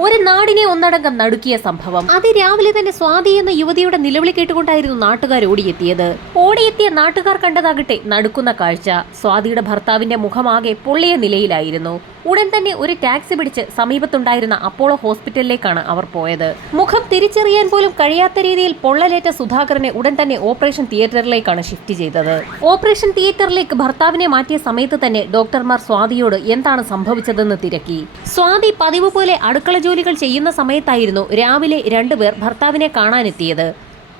ഒരു നാടിനെ ഒന്നടങ്കം നടുക്കിയ സംഭവം. അതിരാവിലെ തന്നെ സ്വാതി എന്ന യുവതിയുടെ നിലവിളി കേട്ടുകൊണ്ടായിരുന്നു നാട്ടുകാർ ഓടിയെത്തിയത്. ഓടിയെത്തിയ നാട്ടുകാർ കണ്ടതാകട്ടെ നടുക്കുന്ന കാഴ്ച. സ്വാതിയുടെ ഭർത്താവിന്റെ മുഖമാകെ പൊള്ളിയ നിലയിലായിരുന്നു. ഉടൻ തന്നെ ഒരു ടാക്സി പിടിച്ച് സമീപത്തുണ്ടായിരുന്ന അപ്പോളോ ഹോസ്പിറ്റലിലേക്കാണ് അവർ പോയത്. മുഖം തിരിച്ചറിയാൻ പോലും കഴിയാത്ത രീതിയിൽ പൊള്ളലേറ്റ സുധാകരനെ ഉടൻ തന്നെ ഓപ്പറേഷൻ തിയേറ്ററിലേക്കാണ് ഷിഫ്റ്റ് ചെയ്തത്. ഓപ്പറേഷൻ തിയേറ്ററിലേക്ക് ഭർത്താവിനെ മാറ്റിയ സമയത്ത് തന്നെ ഡോക്ടർമാർ സ്വാതിയോട് എന്താണ് സംഭവിച്ചതെന്ന് തിരക്കി. സ്വാതി പതിവ് പോലെ അടുക്കള ജോലികൾ ചെയ്യുന്ന സമയത്തായിരുന്നു രാവിലെ രണ്ടുപേർ ഭർത്താവിനെ കാണാനെത്തിയത്.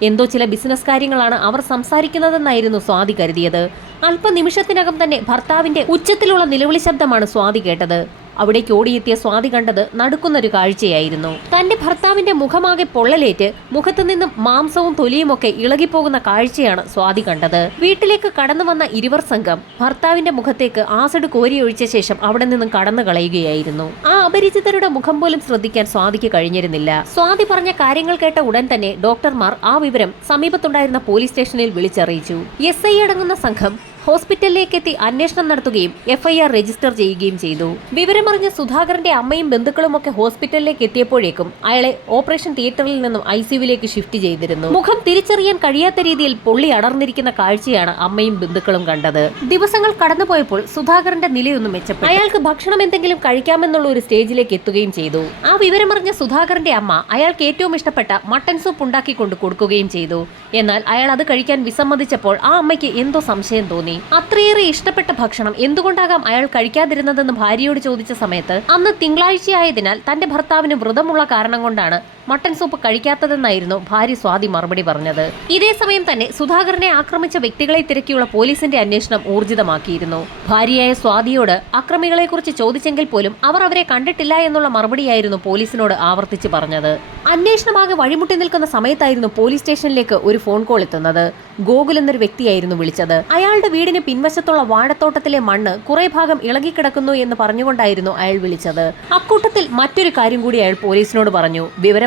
എന്തോ ചില ബിസിനസ് കാര്യങ്ങളാണ് അവർ സംസാരിക്കുന്നതെന്നായിരുന്നു സ്വാതി കരുതിയത്. അല്പനിമിഷത്തിനകം തന്നെ ഭർത്താവിന്റെ ഉച്ചത്തിലുള്ള നിലവിളി ശബ്ദമാണ് സ്വാതി കേട്ടത്. അവിടേക്ക് ഓടിയെത്തിയ സ്വാതി കണ്ടത് നടുക്കുന്നൊരു കാഴ്ചയായിരുന്നു. തന്റെ ഭർത്താവിന്റെ മുഖമാകെ പൊള്ളലേറ്റ് മുഖത്തു നിന്നും മാംസവും തൊലിയുമൊക്കെ ഇളകിപ്പോകുന്ന കാഴ്ചയാണ് സ്വാതി കണ്ടത്. വീട്ടിലേക്ക് കടന്നു വന്ന ഇരുവർ സംഘം ഭർത്താവിന്റെ മുഖത്തേക്ക് ആസിഡ് കോരിയൊഴിച്ച ശേഷം അവിടെ നിന്നും കടന്നു കളയുകയായിരുന്നു. ആ അപരിചിതരുടെ മുഖം പോലും ശ്രദ്ധിക്കാൻ സ്വാതിക്ക് കഴിഞ്ഞിരുന്നില്ല. സ്വാതി പറഞ്ഞ കാര്യങ്ങൾ കേട്ട ഉടൻ തന്നെ ഡോക്ടർമാർ ആ വിവരം സമീപത്തുണ്ടായിരുന്ന പോലീസ് സ്റ്റേഷനിൽ വിളിച്ചറിയിച്ചു. എസ് ഐ അടങ്ങുന്ന സംഘം ഹോസ്പിറ്റലിലേക്ക് എത്തി അന്വേഷണം നടത്തുകയും എഫ്ഐആർ രജിസ്റ്റർ ചെയ്യുകയും ചെയ്തു. വിവരമറിഞ്ഞ സുധാകരന്റെ അമ്മയും ബന്ധുക്കളുമൊക്കെ ഹോസ്പിറ്റലിലേക്ക് എത്തിയപ്പോഴേക്കും അയാളെ ഓപ്പറേഷൻ തിയേറ്ററിൽ നിന്നും ഐ സിയുവിലേക്ക് ഷിഫ്റ്റ് ചെയ്തിരുന്നു. മുഖം തിരിച്ചറിയാൻ കഴിയാത്ത രീതിയിൽ പൊള്ളി അടർന്നിരിക്കുന്ന കാഴ്ചയാണ് അമ്മയും ബന്ധുക്കളും കണ്ടത്. ദിവസങ്ങൾ കടന്നുപോയപ്പോൾ സുധാകരന്റെ നിലയൊന്നും മെച്ചപ്പെട്ടു. അയാൾക്ക് ഭക്ഷണം എന്തെങ്കിലും കഴിക്കാമെന്നുള്ള ഒരു സ്റ്റേജിലേക്ക് എത്തുകയും ചെയ്തു. ആ വിവരമറിഞ്ഞ സുധാകരന്റെ അമ്മ അയാൾക്ക് ഏറ്റവും ഇഷ്ടപ്പെട്ട മട്ടൻ സൂപ്പ് ഉണ്ടാക്കി കൊണ്ട് കൊടുക്കുകയും ചെയ്തു. എന്നാൽ അയാൾ അത് കഴിക്കാൻ വിസമ്മതിച്ചപ്പോൾ ആ അമ്മയ്ക്ക് എന്തോ സംശയം തോന്നി. അത്രയേറെ ഇഷ്ടപ്പെട്ട ഭക്ഷണം എന്തുകൊണ്ടാകാം അയാൾ കഴിക്കാതിരുന്നതെന്ന് ഭാര്യയോട് ചോദിച്ച സമയത്ത് അന്ന് തിങ്കളാഴ്ചയായതിനാൽ തന്റെ ഭർത്താവിന് വ്രതമുള്ള കാരണം കൊണ്ടാണ് മട്ടൻ സൂപ്പ് കഴിക്കാത്തതെന്നായിരുന്നു ഭാര്യ സ്വാതി മറുപടി പറഞ്ഞത്. ഇതേ സമയം തന്നെ സുധാകരനെ ആക്രമിച്ച വ്യക്തികളെ തിരക്കിയുള്ള പോലീസിന്റെ അന്വേഷണം ഊർജിതമാക്കിയിരുന്നു. ഭാര്യയായ സ്വാതിയോട് അക്രമികളെക്കുറിച്ച് ചോദിച്ചെങ്കിൽ പോലും അവർ അവരെ കണ്ടിട്ടില്ല എന്നുള്ള മറുപടിയായിരുന്നു പോലീസിനോട് ആവർത്തിച്ച് പറഞ്ഞത്. അന്വേഷണമാകെ വഴിമുട്ടി നിൽക്കുന്ന സമയത്തായിരുന്നു പോലീസ് സ്റ്റേഷനിലേക്ക് ഒരു ഫോൺ കോൾ എത്തുന്നത്. ഗോകുൽ എന്നൊരു വ്യക്തിയായിരുന്നു വിളിച്ചത്. അയാളുടെ വീടിന് പിൻവശത്തുള്ള വാഴത്തോട്ടത്തിലെ മണ്ണ് കുറെ ഭാഗം ഇളകിക്കിടക്കുന്നു എന്ന് പറഞ്ഞുകൊണ്ടായിരുന്നു അയാൾ വിളിച്ചത്. അക്കൂട്ടത്തിൽ മറ്റൊരു കാര്യം കൂടി അയാൾ പോലീസിനോട് പറഞ്ഞു.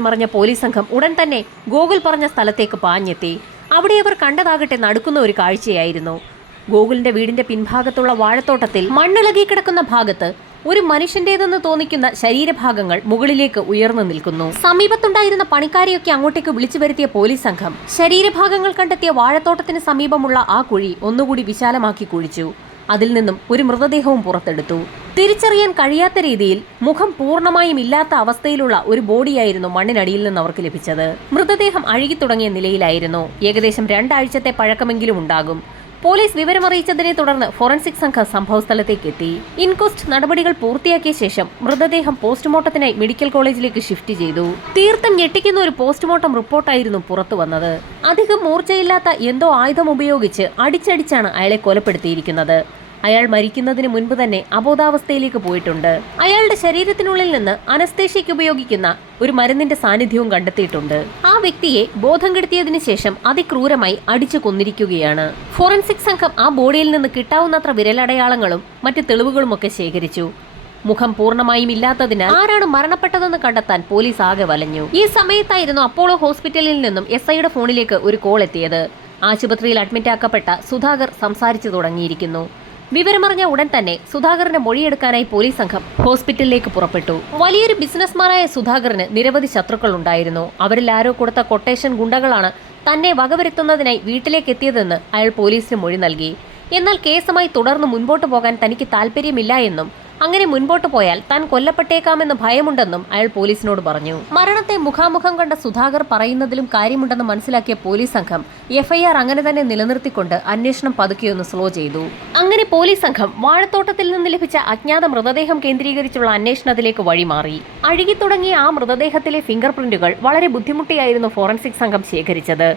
വിവരമറിഞ്ഞ പോലീസ് സംഘം ഉടൻ തന്നെ ഗോകുൽ പറഞ്ഞ സ്ഥലത്തേക്ക് പാഞ്ഞെത്തി. അവിടെ അവർ കണ്ടതാകട്ടെ നടക്കുന്ന ഒരു കാഴ്ചയായിരുന്നു. ഗോകുലിന്റെ വീടിന്റെ പിൻഭാഗത്തുള്ള വാഴത്തോട്ടത്തിൽ മണ്ണിളകി കിടക്കുന്ന ഭാഗത്ത് ഒരു മനുഷ്യന്റേതെന്ന് തോന്നിക്കുന്ന ശരീരഭാഗങ്ങൾ മുകളിലേക്ക് ഉയർന്നു നിൽക്കുന്നു. സമീപത്തുണ്ടായിരുന്ന പണിക്കാരെയൊക്കെ അങ്ങോട്ടേക്ക് വിളിച്ചു വരുത്തിയ പോലീസ് സംഘം ശരീരഭാഗങ്ങൾ കണ്ടെത്തിയ വാഴത്തോട്ടത്തിന് സമീപമുള്ള ആ കുഴി ഒന്നുകൂടി വിശാലമാക്കി കുഴിച്ചു. അതിൽ നിന്നും ഒരു മൃതദേഹവും പുറത്തെടുത്തു. തിരിച്ചറിയാൻ കഴിയാത്ത രീതിയിൽ മുഖം പൂർണമായും ഇല്ലാത്ത അവസ്ഥയിലുള്ള ഒരു ബോഡിയായിരുന്നു മണ്ണിനടിയിൽ നിന്ന് അവർക്ക് ലഭിച്ചത്. മൃതദേഹം അഴുകി തുടങ്ങിയ നിലയിലായിരുന്നു. ഏകദേശം രണ്ടാഴ്ചത്തെ പഴക്കമെങ്കിലും ഉണ്ടാകും. പോലീസ് വിവരമറിയിച്ചതിനെ തുടർന്ന് ഫോറൻസിക് സംഘം സംഭവസ്ഥലത്തേക്ക് എത്തി. ഇൻക്വസ്റ്റ് നടപടികൾ പൂർത്തിയാക്കിയ ശേഷം മൃതദേഹം പോസ്റ്റ്മോർട്ടത്തിനായി മെഡിക്കൽ കോളേജിലേക്ക് ഷിഫ്റ്റ് ചെയ്തു. തീർത്തും ഞെട്ടിക്കുന്ന ഒരു പോസ്റ്റ്മോർട്ടം റിപ്പോർട്ടായിരുന്നു പുറത്തു വന്നത്. അധികം മൂർച്ചയില്ലാത്ത എന്തോ ആയുധം ഉപയോഗിച്ച് അടിച്ചടിച്ചാണ് അയാളെ കൊലപ്പെടുത്തിയിരിക്കുന്നത്. അയാൾ മരിക്കുന്നതിന് മുൻപ് തന്നെ അബോധാവസ്ഥയിലേക്ക് പോയിട്ടുണ്ട്. അയാളുടെ ശരീരത്തിനുള്ളിൽ നിന്ന് അനസ്തേഷ്യയ്ക്ക് ഉപയോഗിക്കുന്ന ഒരു മരുന്നിന്റെ സാന്നിധ്യവും കണ്ടെത്തിയിട്ടുണ്ട്. ആ വ്യക്തിയെ ബോധം കെടുത്തിയതിനു ശേഷം അതിക്രൂരമായി അടിച്ചു കൊന്നിരിക്കുകയാണ്. ഫോറൻസിക് സംഘം ആ ബോഡിയിൽ നിന്ന് കിട്ടാവുന്നത്ര വിരലടയാളങ്ങളും മറ്റ് തെളിവുകളുമൊക്കെ ശേഖരിച്ചു. മുഖം പൂർണമായും ഇല്ലാത്തതിനാൽ ആരാണ് മരണപ്പെട്ടതെന്ന് കണ്ടെത്താൻ പോലീസ് ആകെ വലഞ്ഞു. ഈ സമയത്തായിരുന്നു അപ്പോളോ ഹോസ്പിറ്റലിൽ നിന്നും എസ് ഐയുടെ ഫോണിലേക്ക് ഒരു കോൾ എത്തിയത്. ആശുപത്രിയിൽ അഡ്മിറ്റ് ആക്കപ്പെട്ട സുധാകർ സംസാരിച്ചു തുടങ്ങിയിരിക്കുന്നു. വിവരമറിഞ്ഞ ഉടൻ തന്നെ സുധാകരന്റെ മൊഴിയെടുക്കാനായി പോലീസ് സംഘം ഹോസ്പിറ്റലിലേക്ക് പുറപ്പെട്ടു. വലിയൊരു ബിസിനസ്മാനായ സുധാകരന് നിരവധി ശത്രുക്കൾ ഉണ്ടായിരുന്നു അവരിൽ ആരോ കൊടുത്ത കൊട്ടേഷൻ ഗുണ്ടകളാണ് തന്നെ വകവരുത്തുന്നതിനായി വീട്ടിലേക്ക് എത്തിയതെന്ന് അയാൾ പോലീസിന് മൊഴി നൽകി. എന്നാൽ കേസുമായി തുടർന്ന് മുൻപോട്ട് പോകാൻ തനിക്ക് താല്പര്യമില്ല എന്നും അങ്ങനെ മുൻപോട്ട് പോയാൽ താൻ കൊല്ലപ്പെട്ടേക്കാമെന്ന് ഭയമുണ്ടെന്നും അയാൾ പോലീസിനോട് പറഞ്ഞു. മരണത്തെ മുഖാമുഖം കണ്ട സുധാകർ പറയുന്നതിലും കാര്യമുണ്ടെന്ന് മനസ്സിലാക്കിയ പോലീസ് സംഘം എഫ്ഐആർ അങ്ങനെ തന്നെ നിലനിർത്തിക്കൊണ്ട് അന്വേഷണം പതുക്കിയൊന്ന് സ്ലോ ചെയ്തു. അങ്ങനെ പോലീസ് സംഘം വാഴത്തോട്ടത്തിൽ നിന്ന് ലഭിച്ച അജ്ഞാത മൃതദേഹം കേന്ദ്രീകരിച്ചുള്ള അന്വേഷണത്തിലേക്ക് വഴിമാറി. അഴുകിത്തുടങ്ങിയ ആ മൃതദേഹത്തിലെ ഫിംഗർ പ്രിന്റുകൾ വളരെ ബുദ്ധിമുട്ടിയായിരുന്നു ഫോറൻസിക് സംഘം ശേഖരിച്ചത്.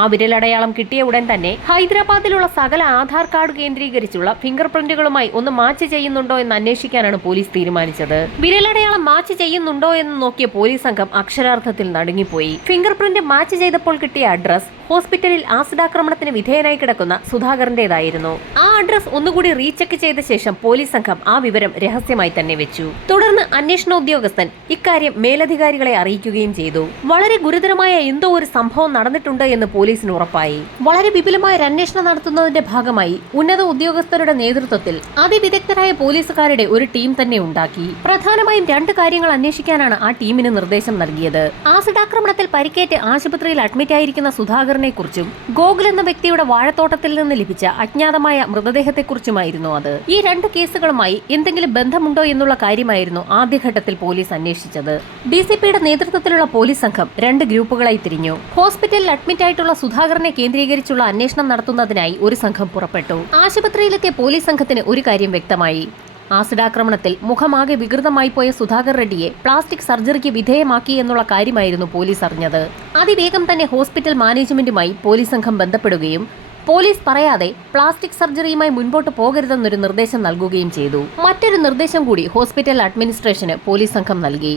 ആ വിരലടയാളം കിട്ടിയ ഉടൻ തന്നെ ഹൈദരാബാദിലുള്ള സകല ആധാർ കാർഡ് കേന്ദ്രീകരിച്ചുള്ള ഫിംഗർ പ്രിന്റുകളുമായി ഒന്ന് മാച്ച് ചെയ്യുന്നുണ്ടോ എന്ന് അന്വേഷിക്കാനാണ് പോലീസ് തീരുമാനിച്ചത്. വിരലടയാളം മാച്ച് ചെയ്യുന്നുണ്ടോ എന്ന് നോക്കിയ പോലീസ് സംഘം അക്ഷരാർത്ഥത്തിൽ നടുങ്ങിപ്പോയി. ഫിംഗർ പ്രിന്റ് മാച്ച് ചെയ്തപ്പോൾ കിട്ടിയ അഡ്രസ് ഹോസ്പിറ്റലിൽ ആസിഡ് ആക്രമണത്തിന് വിധേയനായി കിടക്കുന്ന സുധാകരന്റേതായിരുന്നു. ആ അഡ്രസ് ഒന്നുകൂടി റീചെക്ക് ചെയ്ത ശേഷം പോലീസ് സംഘം ആ വിവരം രഹസ്യമായി തന്നെ വെച്ചു. തുടർന്ന് അന്വേഷണ ഉദ്യോഗസ്ഥൻ ഇക്കാര്യം മേലധികാരികളെ അറിയിക്കുകയും ചെയ്തു. വളരെ ഗുരുതരമായ എന്തോ ഒരു സംഭവം നടന്നിട്ടുണ്ട് എന്ന് പോലീസിന് ഉറപ്പായി. വളരെ വിപുലമായ ഒരു അന്വേഷണം നടത്തുന്നതിന്റെ ഭാഗമായി ഉന്നത ഉദ്യോഗസ്ഥരുടെ നേതൃത്വത്തിൽ അതിവിദഗ്ധരായ പോലീസുകാരുടെ ഒരു ടീം തന്നെ ഉണ്ടാക്കി. പ്രധാനമായും രണ്ട് കാര്യങ്ങൾ അന്വേഷിക്കാനാണ് ആ ടീമിന് നിർദ്ദേശം നൽകിയത്. ആസിഡ് ആക്രമണത്തിൽ പരിക്കേറ്റ് ആശുപത്രിയിൽ അഡ്മിറ്റ് ആയിരിക്കുന്ന സുധാകരനെ കുറിച്ചും ഗോകുൽ എന്ന വ്യക്തിയുടെ വാഴത്തോട്ടത്തിൽ നിന്ന് ലഭിച്ച അജ്ഞാതമായ മൃതദേഹത്തെക്കുറിച്ചുമായിരുന്നു അത്. ഈ രണ്ട് കേസുകളുമായി എന്തെങ്കിലും ബന്ധമുണ്ടോ എന്നുള്ള കാര്യമായിരുന്നു ആദ്യഘട്ടത്തിൽ പോലീസ് അന്വേഷിച്ചത്. ഡി സി പിയുടെ നേതൃത്വത്തിലുള്ള പോലീസ് സംഘം രണ്ട് ഗ്രൂപ്പുകളായി തിരിഞ്ഞു. ഹോസ്പിറ്റലിൽ അഡ്മിറ്റ് ആയിട്ടുള്ള സുധാകരനെ കേന്ദ്രീകരിച്ചുള്ള അന്വേഷണം നടത്തുന്നതിനായി ഒരു സംഘം പുറപ്പെട്ടു. ആശുപത്രിയിലെത്തിയ പോലീസ് സംഘത്തിന് ഒരു കാര്യം വ്യക്തമായി. ആസിഡാക്രമണത്തിൽ മുഖമാകെ വികൃതമായി പോയ സുധാകർ റെഡ്ഡിയെ പ്ലാസ്റ്റിക് സർജറിക്ക് വിധേയമാക്കി എന്നുള്ള കാര്യമായിരുന്നു പോലീസ് അറിഞ്ഞത്. അതിവേഗം തന്നെ ഹോസ്പിറ്റൽ മാനേജ്മെന്റുമായി പോലീസ് സംഘം ബന്ധപ്പെടുകയും പോലീസ് പറയാതെ പ്ലാസ്റ്റിക് സർജറിയുമായി മുൻപോട്ട് പോകരുതെന്നൊരു നിർദ്ദേശം നൽകുകയും ചെയ്തു. മറ്റൊരു നിർദ്ദേശം കൂടി ഹോസ്പിറ്റൽ അഡ്മിനിസ്ട്രേഷന് പോലീസ് സംഘം നൽകി.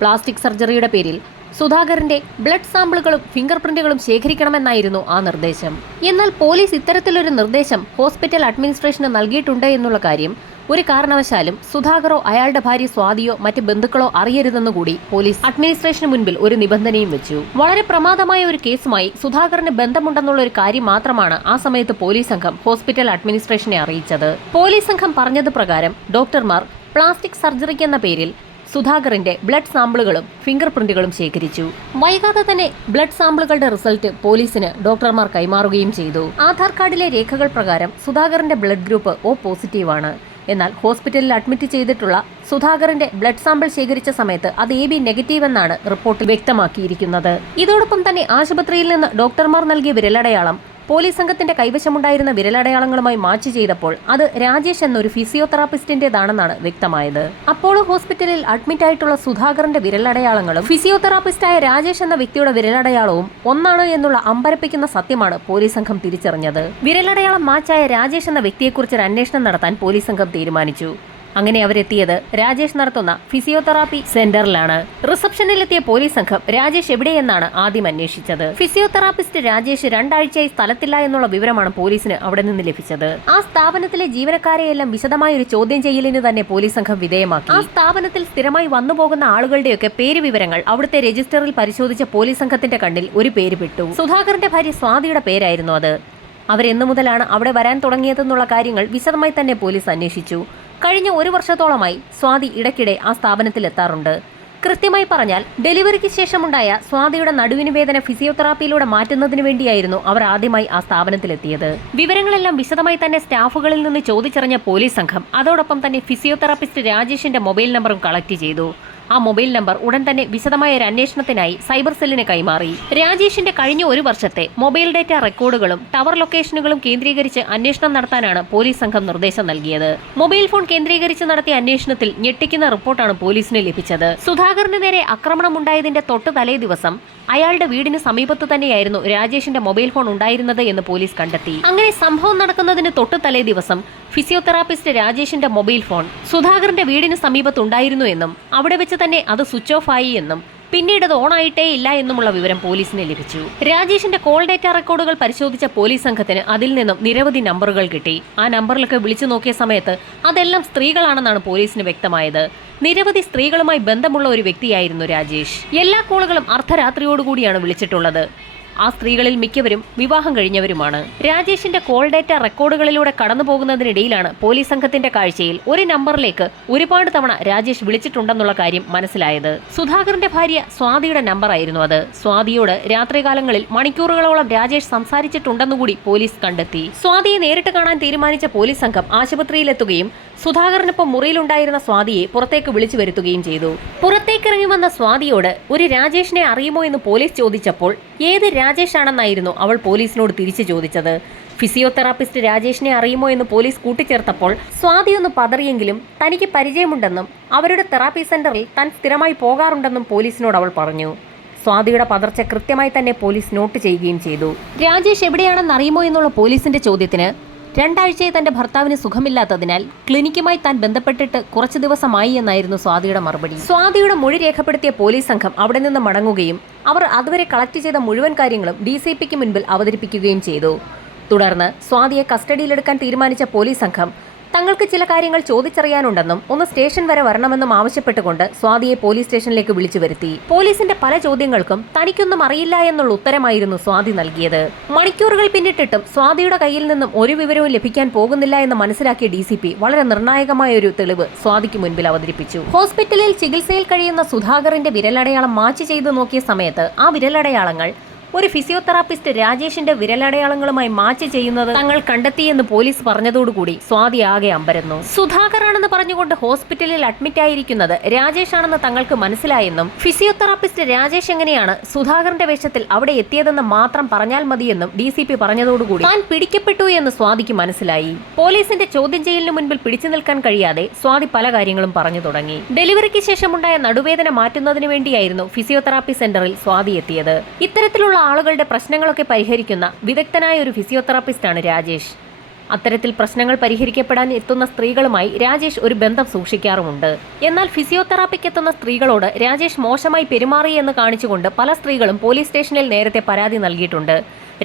പ്ലാസ്റ്റിക് സർജറിയുടെ പേരിൽ സുധാകരന്റെ ബ്ലഡ് സാമ്പിളുകളും ഫിംഗർ പ്രിന്റുകളും ശേഖരിക്കണമെന്നായിരുന്നു ആ നിർദ്ദേശം. എന്നാൽ പോലീസ് ഇത്തരത്തിലൊരു നിർദ്ദേശം ഹോസ്പിറ്റൽ അഡ്മിനിസ്ട്രേഷന് നൽകിയിട്ടുണ്ട് എന്നുള്ള കാര്യം ഒരു കാരണവശാലും സുധാകറോ അയാളുടെ ഭാര്യ സ്വാതിയോ മറ്റ് ബന്ധുക്കളോ അറിയരുതെന്നുകൂടി പോലീസ് അഡ്മിനിസ്ട്രേഷന് മുൻപിൽ ഒരു നിബന്ധനയും വെച്ചു. വളരെ പ്രമാദമായ ഒരു കേസുമായി സുധാകറിന് ബന്ധമുണ്ടെന്നുള്ള ഒരു കാര്യം മാത്രമാണ് ആ സമയത്ത് പോലീസ് സംഘം ഹോസ്പിറ്റൽ അഡ്മിനിസ്ട്രേഷനെ അറിയിച്ചത്. പോലീസ് സംഘം പറഞ്ഞത് പ്രകാരം ഡോക്ടർമാർ പ്ലാസ്റ്റിക് സർജറിക്ക് എന്ന പേരിൽ സുധാകറിന്റെ ബ്ലഡ് സാമ്പിളുകളും ഫിംഗർ പ്രിന്റുകളും ശേഖരിച്ചു. വൈകാതെ തന്നെ ബ്ലഡ് സാമ്പിളുകളുടെ റിസൾട്ട് പോലീസിന് ഡോക്ടർമാർ കൈമാറുകയും ചെയ്തു. ആധാർ കാർഡിലെ രേഖകൾ പ്രകാരം സുധാകറിന്റെ ബ്ലഡ് ഗ്രൂപ്പ് ഒ പോസിറ്റീവാണ്. എന്നാൽ ഹോസ്പിറ്റലിൽ അഡ്മിറ്റ് ചെയ്തിട്ടുള്ള സുധാകറിന്റെ ബ്ലഡ് സാമ്പിൾ ശേഖരിച്ച സമയത്ത് അത് എ ബി നെഗറ്റീവ് എന്നാണ് റിപ്പോർട്ടിൽ വ്യക്തമാക്കിയിരിക്കുന്നത്. ഇതോടൊപ്പം തന്നെ ആശുപത്രിയിൽ നിന്ന് ഡോക്ടർമാർ നൽകിയ വിരലടയാളം പോലീസ് സംഘത്തിന്റെ കൈവശമുണ്ടായിരുന്ന വിരലടയാളങ്ങളുമായി മാച്ച് ചെയ്തപ്പോൾ അത് രാജേഷ് എന്നൊരു ഫിസിയോതെറാപ്പിസ്റ്റിന്റേതാണെന്നാണ് വ്യക്തമായത്. അപ്പോളോ ഹോസ്പിറ്റലിൽ അഡ്മിറ്റ് ആയിട്ടുള്ള സുധാകരന്റെ വിരലടയാളങ്ങളും ഫിസിയോതെറാപ്പിസ്റ്റായ രാജേഷ് എന്ന വ്യക്തിയുടെ വിരലടയാളവും ഒന്നാണ് എന്നുള്ള അമ്പരപ്പിക്കുന്ന സത്യമാണ് പോലീസ് സംഘം തിരിച്ചറിഞ്ഞത്. വിരലടയാളം മാച്ചായ രാജേഷ് എന്ന വ്യക്തിയെക്കുറിച്ച് ഒരു അന്വേഷണം നടത്താൻ പോലീസ് സംഘം തീരുമാനിച്ചു. അങ്ങനെ അവരെത്തിയത് രാജേഷ് നടത്തുന്ന ഫിസിയോതെറാപ്പി സെന്ററിലാണ്. റിസപ്ഷനിലെത്തിയ പോലീസ് സംഘം രാജേഷ് എവിടെയെന്നാണ് ആദ്യം അന്വേഷിച്ചത്. ഫിസിയോതെറാപ്പിസ്റ്റ് രാജേഷ് രണ്ടാഴ്ചയായി സ്ഥലത്തില്ല എന്നുള്ള വിവരമാണ് പോലീസിന് അവിടെ നിന്ന് ലഭിച്ചത്. ആ സ്ഥാപനത്തിലെ ജീവനക്കാരെയെല്ലാം വിശദമായ ഒരു ചോദ്യം ചെയ്യലിന് തന്നെ പോലീസ് സംഘം വിധേയമാക്കി. ആ സ്ഥാപനത്തിൽ സ്ഥിരമായി വന്നുപോകുന്ന ആളുകളുടെയൊക്കെ പേര് വിവരങ്ങൾ അവിടുത്തെ രജിസ്റ്ററിൽ പരിശോധിച്ച പോലീസ് സംഘത്തിന്റെ കണ്ണിൽ ഒരു പേര് പെട്ടു. സുധാകരന്റെ ഭാര്യ സ്വാതിയുടെ പേരായിരുന്നു അത്. അവരെന്നു മുതലാണ് അവിടെ വരാൻ തുടങ്ങിയതെന്നുള്ള കാര്യങ്ങൾ വിശദമായി തന്നെ പോലീസ് അന്വേഷിച്ചു. കഴിഞ്ഞ ഒരു വർഷത്തോളമായി സ്വാതി ഇടയ്ക്കിടെ ആ സ്ഥാപനത്തിലെത്താറുണ്ട്. കൃത്യമായി പറഞ്ഞാൽ ഡെലിവറിക്ക് ശേഷമുണ്ടായ സ്വാതിയുടെ നടുവിന് വേദന ഫിസിയോതെറാപ്പിയിലൂടെ മാറ്റുന്നതിന് വേണ്ടിയായിരുന്നു അവർ ആദ്യമായി ആ സ്ഥാപനത്തിലെത്തിയത്. വിവരങ്ങളെല്ലാം വിശദമായി തന്നെ സ്റ്റാഫുകളിൽ നിന്ന് ചോദിച്ചറിഞ്ഞ പോലീസ് സംഘം അതോടൊപ്പം തന്നെ ഫിസിയോതെറാപ്പിസ്റ്റ് രാജേഷിന്റെ മൊബൈൽ നമ്പറും കളക്ട് ചെയ്തു. ആ മൊബൈൽ നമ്പർ ഉടൻ തന്നെ വിശദമായ ഒരു അന്വേഷണത്തിനായി സൈബർ സെല്ലിന് കൈമാറി. രാജേഷിന്റെ കഴിഞ്ഞ ഒരു വർഷത്തെ മൊബൈൽ ഡാറ്റ റെക്കോർഡുകളും ടവർ ലൊക്കേഷനുകളും കേന്ദ്രീകരിച്ച് അന്വേഷണം നടത്താനാണ് പോലീസ് സംഘം നിർദ്ദേശം നൽകിയത്. മൊബൈൽ ഫോൺ കേന്ദ്രീകരിച്ച് നടത്തിയ അന്വേഷണത്തിൽ ഞെട്ടിക്കുന്ന റിപ്പോർട്ടാണ് പോലീസിന് ലഭിച്ചത്. സുധാകറിന് നേരെ ആക്രമണമുണ്ടായതിന്റെ തൊട്ട് തലേ ദിവസം അയാളുടെ വീടിന് സമീപത്ത് തന്നെയായിരുന്നു രാജേഷിന്റെ മൊബൈൽ ഫോൺ ഉണ്ടായിരുന്നത് എന്ന് പോലീസ് കണ്ടെത്തി. അങ്ങനെ സംഭവം നടക്കുന്നതിന് തൊട്ട് തലേ ദിവസം ഫിസിയോതെറാപ്പിസ്റ്റ് രാജേഷിന്റെ മൊബൈൽ ഫോൺ സുധാകരന്റെ വീടിന് സമീപത്തുണ്ടായിരുന്നു എന്നും അവിടെ വെച്ച് തന്നെ അത് സ്വിച്ച് ഓഫ് ആയി എന്നും പിന്നീട് അത് ഓണായിട്ടേ ഇല്ല എന്നുമുള്ള വിവരം പോലീസിന് ലഭിച്ചു. രാജേഷിന്റെ കോൾ ഡേറ്റ റെക്കോർഡുകൾ പരിശോധിച്ച പോലീസ് സംഘത്തിന് അതിൽ നിന്നും നിരവധി നമ്പറുകൾ കിട്ടി. ആ നമ്പറിലൊക്കെ വിളിച്ചു നോക്കിയ സമയത്ത് അതെല്ലാം സ്ത്രീകളാണെന്നാണ് പോലീസിന് വ്യക്തമായത്. നിരവധി സ്ത്രീകളുമായി ബന്ധമുള്ള ഒരു വ്യക്തിയായിരുന്നു രാജേഷ്. എല്ലാ കോളുകളും അർദ്ധരാത്രിയോടുകൂടിയാണ് വിളിച്ചിട്ടുള്ളത്. ആ സ്ത്രീകളിൽ മിക്കവരും വിവാഹം കഴിഞ്ഞവരുമാണ്. രാജേഷിന്റെ കോൾ ഡേറ്റ റെക്കോർഡുകളിലൂടെ കടന്നു പോകുന്നതിനിടയിലാണ് പോലീസ് സംഘത്തിന്റെ കാഴ്ചയിൽ ഒരു നമ്പറിലേക്ക് ഒരുപാട് തവണ രാജേഷ് വിളിച്ചിട്ടുണ്ടെന്നുള്ള കാര്യം മനസ്സിലായത്. സുധാകരന്റെ ഭാര്യ സ്വാതിയുടെ നമ്പറായിരുന്നു അത്. സ്വാതിയോട് രാത്രികാലങ്ങളിൽ മണിക്കൂറുകളോളം രാജേഷ് സംസാരിച്ചിട്ടുണ്ടെന്നുകൂടി പോലീസ് കണ്ടെത്തി. സ്വാതിയെ നേരിട്ട് കാണാൻ തീരുമാനിച്ച പോലീസ് സംഘം ആശുപത്രിയിലെത്തുകയും സുധാകരനൊപ്പം മുറിയിലുണ്ടായിരുന്ന സ്വാതിയെ പുറത്തേക്ക് വിളിച്ചു വരുത്തുകയും ചെയ്തു. പുറത്തേക്കിറങ്ങി വന്ന സ്വാതിയോട് ഒരു രാജേഷിനെ അറിയുമോ എന്ന് പോലീസ് ചോദിച്ചപ്പോൾ ഏത് രാജേഷാണെന്നായിരുന്നു അവൾ പോലീസിനോട് തിരിച്ചു ചോദിച്ചത്. ഫിസിയോതെറാപ്പിസ്റ്റ് രാജേഷിനെ അറിയുമോ എന്ന് പോലീസ് കൂട്ടിച്ചേർത്തപ്പോൾ സ്വാതി ഒന്ന് പതറിയെങ്കിലും തനിക്ക് പരിചയമുണ്ടെന്നും അവരുടെ തെറാപ്പി സെന്ററിൽ താൻ സ്ഥിരമായി പോകാറുണ്ടെന്നും പോലീസിനോട് അവൾ പറഞ്ഞു. സ്വാതിയുടെ പതർച്ച കൃത്യമായി തന്നെ പോലീസ് നോട്ട് ചെയ്യുകയും ചെയ്തു. രാജേഷ് എവിടെയാണെന്ന് അറിയുമോ എന്നുള്ള പോലീസിന്റെ ചോദ്യത്തിന് രണ്ടാഴ്ചയായി തന്റെ ഭർത്താവിന് സുഖമില്ലാത്തതിനാൽ ക്ലിനിക്കുമായി താൻ ബന്ധപ്പെട്ടിട്ട് കുറച്ചു ദിവസമായി എന്നായിരുന്നു സ്വാതിയുടെ മറുപടി. സ്വാതിയുടെ മൊഴി രേഖപ്പെടുത്തിയ പോലീസ് സംഘം അവിടെ നിന്ന് മടങ്ങുകയും അവർ അതുവരെ കളക്ട് ചെയ്ത മുഴുവൻ കാര്യങ്ങളും ഡി സി പിക്ക് മുൻപിൽ അവതരിപ്പിക്കുകയും ചെയ്തു. തുടർന്ന് സ്വാതിയെ കസ്റ്റഡിയിലെടുക്കാൻ തീരുമാനിച്ച പോലീസ് സംഘം തങ്ങൾക്ക് ചില കാര്യങ്ങൾ ചോദിച്ചറിയാനുണ്ടെന്നും ഒന്ന് സ്റ്റേഷൻ വരെ വരണമെന്നും ആവശ്യപ്പെട്ടുകൊണ്ട് സ്വാതിയെ പോലീസ് സ്റ്റേഷനിലേക്ക് വിളിച്ചു വരുത്തി. പോലീസിന്റെ പല ചോദ്യങ്ങൾക്കും തനിക്കൊന്നും അറിയില്ല എന്നുള്ള ഉത്തരമായിരുന്നു സ്വാതി നൽകിയത്. മണിക്കൂറുകൾ പിന്നിട്ടിട്ടും സ്വാതിയുടെ കയ്യിൽ നിന്നും ഒരു വിവരവും ലഭിക്കാൻ പോകുന്നില്ല എന്ന് മനസ്സിലാക്കിയ ഡി വളരെ നിർണായകമായ ഒരു തെളിവ് സ്വാതിക്ക് മുൻപിൽ അവതരിപ്പിച്ചു. ഹോസ്പിറ്റലിൽ ചികിത്സയിൽ കഴിയുന്ന സുധാകറിന്റെ വിരലടയാളം മാച്ച് ചെയ്തു നോക്കിയ സമയത്ത് ആ വിരലടയാളങ്ങൾ ഒരു ഫിസിയോതെറാപ്പിസ്റ്റ് രാജേഷിന്റെ വിരലടയാളങ്ങളുമായി മാച്ച് ചെയ്യുന്നത് തങ്ങൾ കണ്ടെത്തിയെന്ന് പോലീസ് പറഞ്ഞതോടുകൂടി സ്വാതി ആകെ അമ്പരന്നു. സുധാകറാണെന്ന് പറഞ്ഞുകൊണ്ട് ഹോസ്പിറ്റലിൽ അഡ്മിറ്റ് ആയിരിക്കുന്നത് രാജേഷ് ആണെന്ന് തങ്ങൾക്ക് മനസ്സിലായെന്നും ഫിസിയോതെറാപ്പിസ്റ്റ് രാജേഷ് എങ്ങനെയാണ് സുധാകറിന്റെ വേഷത്തിൽ അവിടെ എത്തിയതെന്ന് മാത്രം പറഞ്ഞാൽ മതിയെന്നും ഡി സി പി പറഞ്ഞതോടുകൂടി താൻ പിടിക്കപ്പെട്ടു എന്ന് സ്വാതിക്ക് മനസ്സിലായി. പോലീസിന്റെ ചോദ്യം ചെയ്യലിന് മുൻപിൽ പിടിച്ചു നിൽക്കാൻ കഴിയാതെ സ്വാതി പല കാര്യങ്ങളും പറഞ്ഞു തുടങ്ങി. ഡെലിവറിക്ക് ശേഷമുണ്ടായ നടുവേദന മാറ്റുന്നതിന് വേണ്ടിയായിരുന്നു ഫിസിയോതെറാപ്പി സെന്ററിൽ സ്വാതി എത്തിയത്. ഇത്തരത്തിലുള്ള ആളുകളുടെ പ്രശ്നങ്ങളൊക്കെ പരിഹരിക്കുന്ന വിദഗ്ധനായ ഒരു ഫിസിയോതെറാപ്പിസ്റ്റാണ് രാജേഷ്. അത്തരത്തിൽ പ്രശ്നങ്ങൾ പരിഹരിക്കപ്പെടാൻ എത്തുന്ന സ്ത്രീകളുമായി രാജേഷ് ഒരു ബന്ധം സൂക്ഷിക്കാറുമുണ്ട്. എന്നാൽ ഫിസിയോതെറാപ്പിക്ക് എത്തുന്ന സ്ത്രീകളോട് രാജേഷ് മോശമായി പെരുമാറി എന്ന് കാണിച്ചുകൊണ്ട് പല സ്ത്രീകളും പോലീസ് സ്റ്റേഷനിൽ നേരത്തെ പരാതി നൽകിയിട്ടുണ്ട്.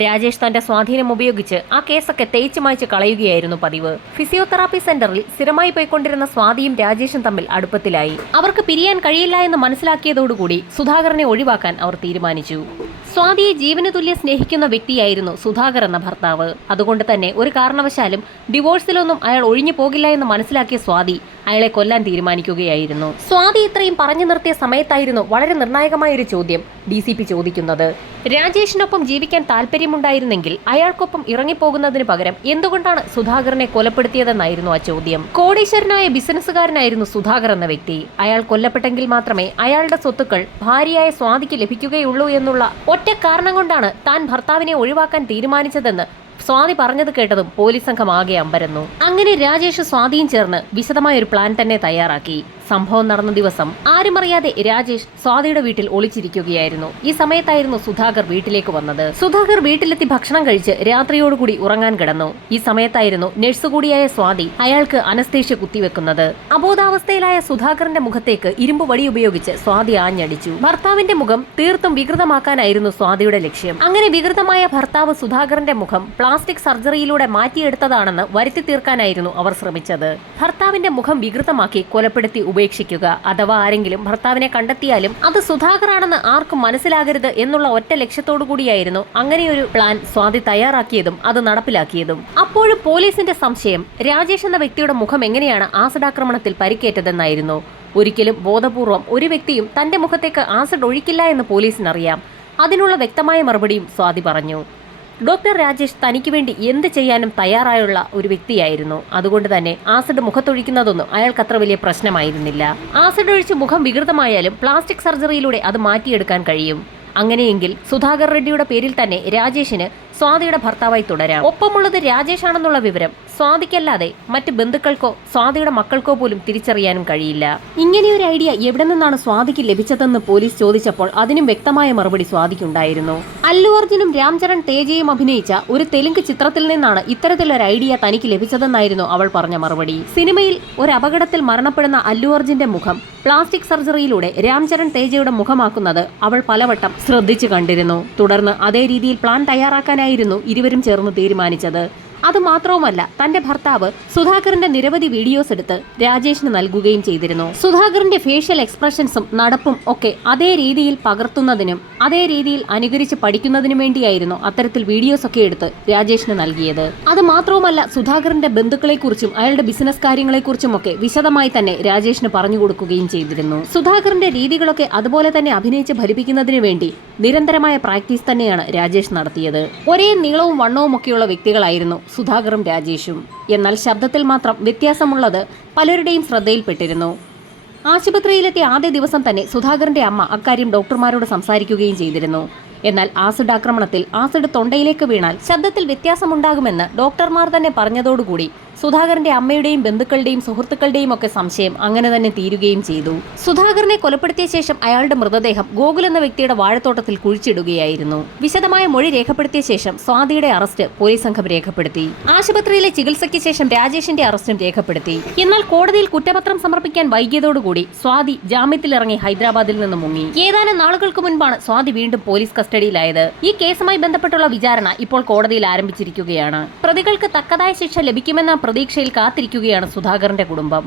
രാജേഷ് തന്റെ സ്വാധീനം ഉപയോഗിച്ച് ആ കേസൊക്കെ തേച്ചു മായ്ച്ച് കളയുകയായിരുന്നു പതിവ്. ഫിസിയോതെറാപ്പി സെന്ററിൽ സ്ഥിരമായി പോയിക്കൊണ്ടിരുന്ന സ്വാതിയും രാജേഷും തമ്മിൽ അടുപ്പത്തിലായി. അവർക്ക് പിരിയാൻ കഴിയില്ല എന്ന് മനസ്സിലാക്കിയതോടുകൂടി സുധാകരനെ ഒഴിവാക്കാൻ അവർ തീരുമാനിച്ചു. സ്വാതിയെ ജീവന് തുല്യ സ്നേഹിക്കുന്ന വ്യക്തിയായിരുന്നു സുധാകർ എന്ന ഭർത്താവ്. അതുകൊണ്ട് തന്നെ ഒരു കാരണവശാലും ഡിവോഴ്സിലൊന്നും അയാൾ ഒഴിഞ്ഞു പോകില്ല എന്ന് മനസ്സിലാക്കിയ സ്വാതി അയാളെ കൊല്ലാൻ തീരുമാനിക്കുകയായിരുന്നു. സ്വാതി ഇത്രയും പറഞ്ഞു നിർത്തിയ സമയത്തായിരുന്നു വളരെ നിർണായകമായ ഒരു ചോദ്യം ഡി സി പി ചോദിക്കുന്നത്. രാജേഷിനൊപ്പം ജീവിക്കാൻ താല്പര്യമുണ്ടായിരുന്നെങ്കിൽ അയാൾക്കൊപ്പം ഇറങ്ങിപ്പോകുന്നതിന് പകരം എന്തുകൊണ്ടാണ് സുധാകരനെ കൊലപ്പെടുത്തിയതെന്നായിരുന്നു ആ ചോദ്യം. കോടീശ്വരനായ ബിസിനസ്സുകാരനായിരുന്നു സുധാകർ എന്ന വ്യക്തി. അയാൾ കൊല്ലപ്പെട്ടെങ്കിൽ മാത്രമേ അയാളുടെ സ്വത്തുക്കൾ ഭാര്യയായ സ്വാതിക്ക് ലഭിക്കുകയുള്ളൂ എന്നുള്ള ഒറ്റ കാരണം കൊണ്ടാണ് താൻ ഭർത്താവിനെ ഒഴിവാക്കാൻ തീരുമാനിച്ചതെന്ന് സ്വാതി പറഞ്ഞത് കേട്ടതും പോലീസ് സംഘം ആകെ അമ്പരന്നു. അങ്ങനെ രാജേഷ് സ്വാതിയും ചേർന്ന് വിശദമായ ഒരു പ്ലാൻ തന്നെ തയ്യാറാക്കി. സംഭവം നടന്ന ദിവസം ആരും അറിയാതെ രാജേഷ് സ്വാതിയുടെ വീട്ടിൽ ഒളിച്ചിരിക്കുകയായിരുന്നു. ഈ സമയത്തായിരുന്നു സുധാകർ വീട്ടിലേക്ക് വന്നത്. സുധാകർ വീട്ടിലെത്തി ഭക്ഷണം കഴിച്ച് രാത്രിയോടുകൂടി ഉറങ്ങാൻ കിടന്നു. ഈ സമയത്തായിരുന്നു നഴ്സ് കൂടിയായ സ്വാതി അയാൾക്ക് അനസ്തേഷ്യ കുത്തിവെക്കുന്നത്. അബോധാവസ്ഥയിലായ സുധാകറിന്റെ മുഖത്തേക്ക് ഇരുമ്പ് വടി ഉപയോഗിച്ച് സ്വാതി ആഞ്ഞടിച്ചു. ഭർത്താവിന്റെ മുഖം തീർത്തും വികൃതമാക്കാനായിരുന്നു സ്വാതിയുടെ ലക്ഷ്യം. അങ്ങനെ വികൃതമായ ഭർത്താവ് സുധാകറിന്റെ മുഖം പ്ലാസ്റ്റിക് സർജറിയിലൂടെ മാറ്റിയെടുത്തതാണെന്ന് വരുത്തി തീർക്കാനായിരുന്നു അവർ ശ്രമിച്ചത്. ഭർത്താവിന്റെ മുഖം വികൃതമാക്കി കൊലപ്പെടുത്തി ഉപേക്ഷിക്കുക. അഥവാ ആരെങ്കിലും ഭർത്താവിനെ കണ്ടെത്തിയാലും അത് സുധാകറാണെന്ന് ആർക്കും മനസ്സിലാകരുത് എന്നുള്ള ഒറ്റ ലക്ഷ്യത്തോടു കൂടിയായിരുന്നു അങ്ങനെയൊരു പ്ലാൻ സ്വാതി തയ്യാറാക്കിയതും അത് നടപ്പിലാക്കിയതും. അപ്പോഴും പോലീസിന്റെ സംശയം രാജേഷ് എന്ന വ്യക്തിയുടെ മുഖം എങ്ങനെയാണ് ആസിഡ് ആക്രമണത്തിൽ പരിക്കേറ്റതെന്നായിരുന്നു. ഒരിക്കലും ബോധപൂർവം ഒരു വ്യക്തിയും തന്റെ മുഖത്തേക്ക് ആസിഡ് ഒഴിക്കില്ല എന്ന് പോലീസിനറിയാം. അതിനുള്ള വ്യക്തമായ മറുപടിയും സ്വാതി പറഞ്ഞു. ഡോക്ടർ രാജേഷ് തനിക്ക് വേണ്ടി എന്ത് ചെയ്യാനും തയ്യാറായുള്ള ഒരു വ്യക്തിയായിരുന്നു. അതുകൊണ്ട് തന്നെ ആസിഡ് മുഖത്തൊഴിക്കുന്നതൊന്നും അയാൾക്ക് അത്ര വലിയ പ്രശ്നമായിരുന്നില്ല. ആസിഡ് ഒഴിച്ച് മുഖം വികൃതമായാലും പ്ലാസ്റ്റിക് സർജറിയിലൂടെ അത് മാറ്റിയെടുക്കാൻ കഴിയും. അങ്ങനെയെങ്കിൽ സുധാകർ റെഡ്ഡിയുടെ പേരിൽ തന്നെ രാജേഷിന് സ്വാതിയുടെ ഭർത്താവായി തുടരാം. ഒപ്പമുള്ളത് രാജേഷ് ആണെന്നുള്ള വിവരം സ്വാതിക്കല്ലാതെ മറ്റ് ബന്ധുക്കൾക്കോ സ്വാതിയുടെ മക്കൾക്കോ പോലും തിരിച്ചറിയാനും കഴിയില്ല. ഇങ്ങനെയൊരു ഐഡിയ എവിടെ നിന്നാണ് സ്വാതിക്ക് ലഭിച്ചതെന്ന് പോലീസ് ചോദിച്ചപ്പോൾ അതിനും വ്യക്തമായ മറുപടി സ്വാതിക്കുണ്ടായിരുന്നു. അല്ലു അർജുനും രാംചരൺ തേജയും അഭിനയിച്ച ഒരു തെലുങ്ക് ചിത്രത്തിൽ നിന്നാണ് ഇത്തരത്തിലൊരു ഐഡിയ തനിക്ക് ലഭിച്ചതെന്നായിരുന്നു അവൾ പറഞ്ഞ മറുപടി. സിനിമയിൽ ഒരു അപകടത്തിൽ മരണപ്പെടുന്ന അല്ലു അർജുന്റെ മുഖം പ്ലാസ്റ്റിക് സർജറിയിലൂടെ രാംചരൺ തേജയുടെ മുഖമാക്കുന്നത് അവൾ പലവട്ടം ശ്രദ്ധിച്ചു കണ്ടിരുന്നു. തുടർന്ന് അതേ രീതിയിൽ പ്ലാൻ ഇരുവരും ചേർന്ന് തീരുമാനിച്ചത് അത് മാത്രവുമല്ല തന്റെ ഭർത്താവ് സുധാകറിന്റെ നിരവധി വീഡിയോസ് എടുത്ത് രാജേഷിന് നൽകുകയും ചെയ്തിരുന്നു. സുധാകറിന്റെ ഫേഷ്യൽ എക്സ്പ്രഷൻസും നടപ്പും ഒക്കെ അതേ രീതിയിൽ പകർത്തുന്നതിനും അതേ രീതിയിൽ അനുകരിച്ച് പഠിക്കുന്നതിനും വേണ്ടിയായിരുന്നു അത്തരത്തിൽ വീഡിയോസ് ഒക്കെ എടുത്ത് രാജേഷിന് നൽകിയത്. അത് മാത്രവുമല്ല സുധാകറിന്റെ ബന്ധുക്കളെക്കുറിച്ചും അയാളുടെ ബിസിനസ് കാര്യങ്ങളെക്കുറിച്ചും ഒക്കെ വിശദമായി തന്നെ രാജേഷിന് പറഞ്ഞു കൊടുക്കുകയും ചെയ്തിരുന്നു. സുധാകറിന്റെ രീതികളൊക്കെ അതുപോലെ തന്നെ അഭിനയിച്ച് ഫലിപ്പിക്കുന്നതിന് വേണ്ടി നിരന്തരമായ പ്രാക്ടീസ് തന്നെയാണ് രാജേഷ് നടത്തിയത്. ഒരേ നീളവും വണ്ണവും ഒക്കെയുള്ള വ്യക്തികളായിരുന്നു സുധാകറും രാജേഷും. എന്നാൽ ശബ്ദത്തിൽ മാത്രം വ്യത്യാസമുള്ളത് പലരുടെയും ശ്രദ്ധയിൽപ്പെട്ടിരുന്നു. ആശുപത്രിയിലെത്തിയ ആദ്യ ദിവസം തന്നെ സുധാകറിന്റെ അമ്മ അക്കാര്യം ഡോക്ടർമാരോട് സംസാരിക്കുകയും ചെയ്തിരുന്നു. എന്നാൽ ആസിഡ് ആക്രമണത്തിൽ ആസിഡ് തൊണ്ടയിലേക്ക് വീണാൽ ശബ്ദത്തിൽ വ്യത്യാസമുണ്ടാകുമെന്ന് ഡോക്ടർമാർ തന്നെ പറഞ്ഞതോടുകൂടി സുധാകരന്റെ അമ്മയുടെയും ബന്ധുക്കളുടെയും സുഹൃത്തുക്കളുടെയും ഒക്കെ സംശയം അങ്ങനെ തന്നെ തീരുകയും ചെയ്തു. സുധാകരനെ കൊലപ്പെടുത്തിയ ശേഷം അയാളുടെ മൃതദേഹം ഗോകുൽ എന്ന വ്യക്തിയുടെ വാഴത്തോട്ടത്തിൽ കുഴിച്ചിടുകയായിരുന്നു. വിശദമായ മൊഴി രേഖപ്പെടുത്തിയ ശേഷം സ്വാതിയുടെ അറസ്റ്റ് പോലീസ് സംഘം രേഖപ്പെടുത്തി. ആശുപത്രിയിലെ ചികിത്സയ്ക്ക് ശേഷം രാജേഷിന്റെ അറസ്റ്റും രേഖപ്പെടുത്തി. എന്നാൽ കോടതിയിൽ കുറ്റപത്രം സമർപ്പിക്കാൻ വൈകിയതോടുകൂടി സ്വാതി ജാമ്യത്തിലിറങ്ങി ഹൈദരാബാദിൽ നിന്ന് മുങ്ങി. ഏതാനും നാളുകൾക്ക് മുൻപാണ് സ്വാതി വീണ്ടും പോലീസ് കസ്റ്റഡിയിലായത്. ഈ കേസുമായി ബന്ധപ്പെട്ടുള്ള വിചാരണ ഇപ്പോൾ കോടതിയിൽ ആരംഭിച്ചിരിക്കുകയാണ്. പ്രതികൾക്ക് തക്കതായ ശിക്ഷ ലഭിക്കുമെന്ന പ്രതീക്ഷയിൽ കാത്തിരിക്കുകയാണ് സുധാകരന്റെ കുടുംബം.